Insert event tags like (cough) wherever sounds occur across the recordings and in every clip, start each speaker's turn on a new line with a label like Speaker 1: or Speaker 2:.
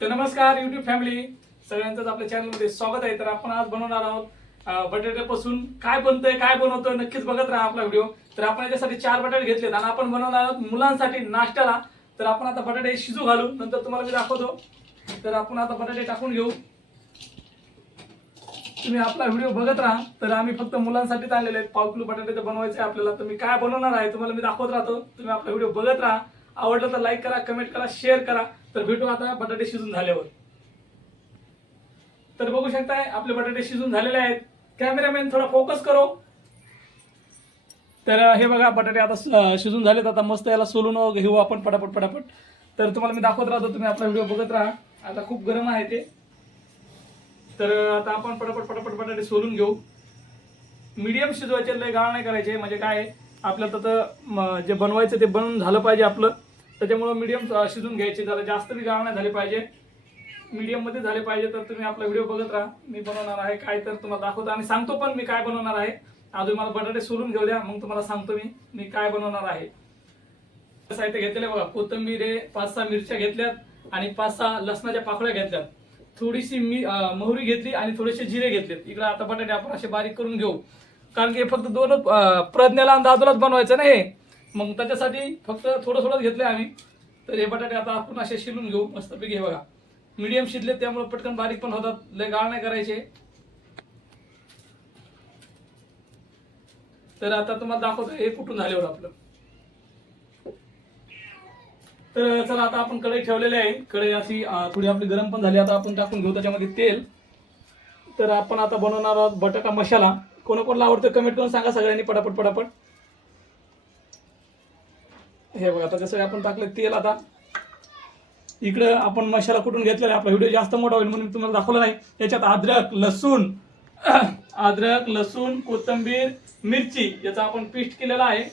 Speaker 1: तर नमस्कार YouTube family सगळ्यांचंच आपल्या चॅनलमध्ये स्वागत आहे. तर आपण आज बनवणार आहोत बटाट्यापासून काय बनतंय काय बनवतोय नक्कीच बघत राहा आपला व्हिडिओ तर आपण याच्यासाठी चार बटाटे घेतलेत आणि आपण बनवणार आहोत मुलांसाठी नाश्त्याला. तर आपण आता बटाटे शिजू घालू. नंतर तुम्हाला मी दाखवतो. तर आपण आता बटाटे टाकून घेऊ. तुम्ही आपला व्हिडिओ बघत राहा. तर आम्ही फक्त मुलांसाठीच आणलेले आहेत. पाव किलो बटाटे तर बनवायचे आपल्याला. तर मी काय बनवणार आहे तुम्हाला मी दाखवत राहतो. तुम्ही आपला व्हिडिओ बघत राहा. आवडलं तर लाईक करा कमेंट करा शेअर करा. तर भेटू आता बटाटे शिजून झाल्यावर. तर बघू शकताय आपले बटाटे शिजून झालेले आहेत. कॅमेरामॅन थोडा फोकस करो. तर हे बघा बटाटे आता शिजून झालेत. आता मस्त याला सोलून घेऊ आपण पटापट पटापट. तर तुम्हाला मी दाखवत राहतो तुम्ही आपला व्हिडिओ बघत राहा. आता खूप गरम आहे ते. तर आता आपण पटापट पटापट बटाटे सोलून घेऊ. मीडियम शिजवायचे लय गाळ नाही करायचे. म्हणजे काय आहे, तर जे बनवायचं ते बनवून झालं पाहिजे आपलं. त्याच्यामुळं मीडियम शिजून घ्यायचे. जरा जास्त बी गाळ नाही झाले पाहिजे. मीडियममध्ये झाले पाहिजे तर तुम्ही आपला व्हिडिओ बघत राहा. मी बनवणार आहे काय तर तुम्हाला दाखवतो. आणि सांगतो पण मी काय बनवणार आहे. अजून मला बटाटे सोलून घेऊ द्या. मग तुम्हाला सांगतो मी मी काय बनवणार आहे. साहित्य घेतलेलं बघा. कोथिंबीर हे पाच सहा मिरच्या घेतल्यात आणि पाच सहा लसणाच्या पाकळ्या घेतल्यात. थोडीशी मी मोहरी घेतली आणि थोडेसे जिरे घेतलेत. इकडे आता बटाटे आपण असे बारीक करून घेऊ. कारण की हे फक्त दोन प्रज्ञाला आणि दादूलाच बनवायचं ना हे. मग त्याच्यासाठी फक्त थोडं थोडं घेतलं आम्ही. तर हे बटाटे आता आपण असे शिलून घेऊ. मस्तपैकी हे बघा. मीडियम शिजले त्यामुळे पटकन बारीक पण होतात. लय गाळ नाही करायचे. तर आता तुम्हाला दाखवतो हे कुठून झाल्यावर आपलं. तर चला आता आपण कढई ठेवलेली आहे. कढई अशी थोडी आपली गरम पण झाली. आता आपण टाकून घेऊ त्याच्यामध्ये तेल. तर आपण आता बनवणार आहोत बटाटा मसाला. कोणाकोणाला आवडतं कमेंट करून सांगा सगळ्यांनी पटापट पटापट हे बघा आता जसं आपण टाकलं तेल आता. इकडं आपण मसाला कुठून घेतलेला आहे? आपला व्हिडिओ जास्त मोठा होईल म्हणून तुम्हाला दाखवलं नाही. याच्यात अद्रक लसूण (clears throat) अद्रक लसूण कोथिंबीर मिरची याचा आपण पेस्ट केलेला आहे.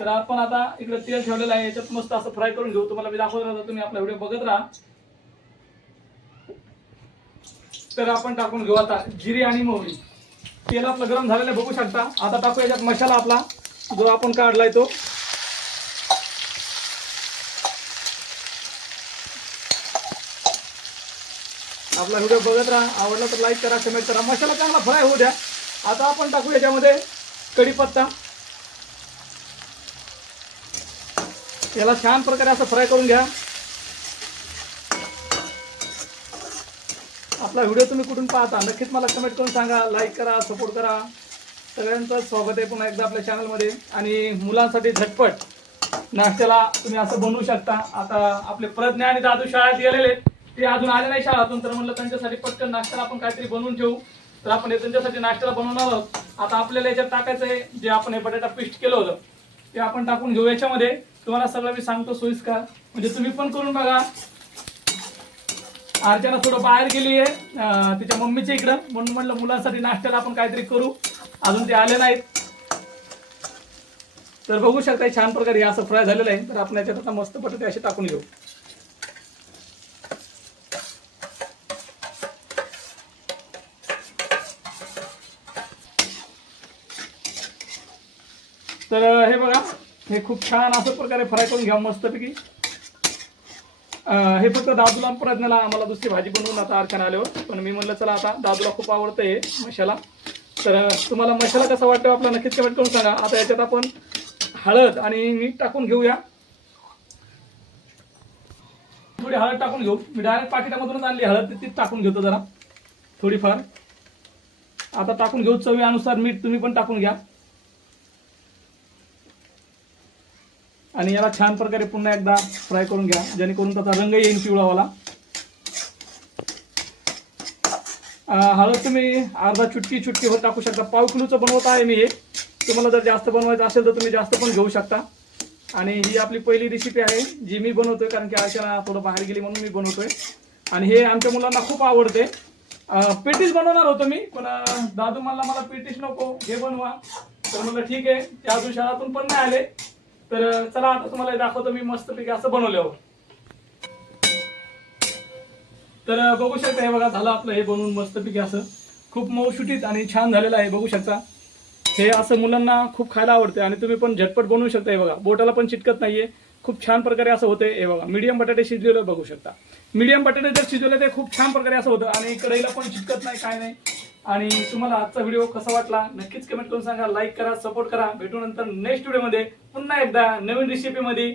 Speaker 1: तर आपण आता इकडं तेल ठेवलेलं आहे. याच्यात मस्त असं फ्राय करून घेऊ. तुम्हाला मी दाखवत राहतो. तुम्ही आपला व्हिडिओ बघत राहा. तर आपण टाकून घेऊ आता जिरे आणि मोहरी. तेल आपलं गरम झालेलं बघू शकता. आता टाकू याच्यात मसाला आपला जो आपण काढलाय तो. आपला व्हिडिओ बघत राहा. आवडला तर लाईक करा कमेंट करा. मसाला चांगला फ्राय होऊ द्या. आता आपण टाकू याच्यामध्ये कढीपत्ता. याला छान प्रकारे असं फ्राय करून घ्या. आपला व्हिडिओ तुम्ही कुठून पाहता नक्कीच मला कमेंट करून सांगा. लाईक करा सपोर्ट करा. सगळ्यांचं स्वागत आहे पुन्हा एकदा आपल्या चॅनलमध्ये आणि मुलांसाठी झटपट नाश्त्याला तुम्ही असं बनवू शकता. आता आपले प्रज्ञा आणि दादू शाळेत गेलेले आहेत. ते अजून आले नाही शाळातून तर म्हणलं त्यांच्यासाठी पटकन नाश्त्याला आपण काहीतरी बनवून ठेवू. तर आपण हे त्यांच्यासाठी नाश्त्याला बनवणार आहोत. आता आपल्याला याच्यात टाकायचं आहे जे आपण हे बटाटा पेस्ट केलं होतं ते आपण टाकून घेऊ. याच्यामध्ये तुम्हाला सगळं मी सांगतो सोयीस्कार. म्हणजे तुम्ही पण करून बघा. अर्चना थोडं बाहेर गेली आहे तिच्या मम्मीच्या इकडं. म्हणून म्हणलं मुलांसाठी नाश्त्याला आपण काहीतरी करू. अजून ते आले नाहीत. तर बघू शकता छान प्रकारे असं फ्राय झालेलं आहे. तर आपण याच्यात आता मस्त बटाटे असे टाकून घेऊ. तर हे बघा हे खूप छान असं प्रकारे फ्राय करून घ्या मस्तपैकी. हे फक्त दादूला प्रयत्नाला प्रज्ञाला आम्हाला दुसरी भाजी बनवून आता अर्चना आल्यावर. पण मी म्हणलं चला आता दादूला खूप आवडतं हे मशाला तर तुम्हाला मशाला कसा वाटतो आपला नक्कीच कमेंट करून सांगा. आता याच्यात आपण हळद आणि मीठ टाकून घेऊया. थोडी हळद टाकून घेऊ. मी डायरेक्ट पाकिटामधूनच आणली हळद ती टाकून घेतो जरा. थोडीफार. आता टाकून घेऊ चवीनुसार मीठ तुम्ही पण टाकून घ्या. आणि याला छान प्रकारे पुन्हा एकदा फ्राय करून घ्या. जेणेकरून त्याचा रंग येईल पिवळावाला. हळद तुम्ही अर्धा चुटकी चुटकीभर टाकू शकता. पाव किलोचं बनवत आहे मी हे. तुम्हाला जर जास्त बनवायचं असेल तर तुम्ही जास्त पण घेऊ शकता. आणि ही आपली पहिली रेसिपी आहे जी मी बनवतोय कारण की आशा थोडं बाहेर गेली म्हणून मी बनवतोय. आणि हे आमच्या मुलांना खूप आवडते. पेटीस बनवणार होतो मी पण दादू म्हणला मला पेटीस नको हे बनवा. तर म्हणलं ठीक आहे. त्या अजून शाळातून पण नाही आले. तर चला आता तुम्हाला दाखवतो मी मस्तपैकी असं बनवल्यावर. तर बघू शकता हे बघा झालं आपलं हे बनवून मस्तपैकी असं. खूप मऊशुटीत आणि छान झालेलं आहे बघू शकता. हे असं मुलांना खूप खायला आवडते आणि तुम्ही पण झटपट बनवू शकता हे बघा. बोटाला पण चिटकत नाहीये. खूप छान प्रकारे असं होते हे बघा. मीडियम बटाटे शिजलेलं बघू शकता. मीडियम बटाटे जर शिजवले ते खूप छान प्रकारे असं होतं. आणि कढईला पण चिटकत नाही काय नाही. आणि तुम्हाला आजचा व्हिडिओ कसा वाटला नक्कीच कमेंट करून सांगा लाईक करा सपोर्ट करा. भेटू नंतर नेक्स्ट व्हिडिओमध्ये पुन्हा एकदा नवीन रेसिपीमध्ये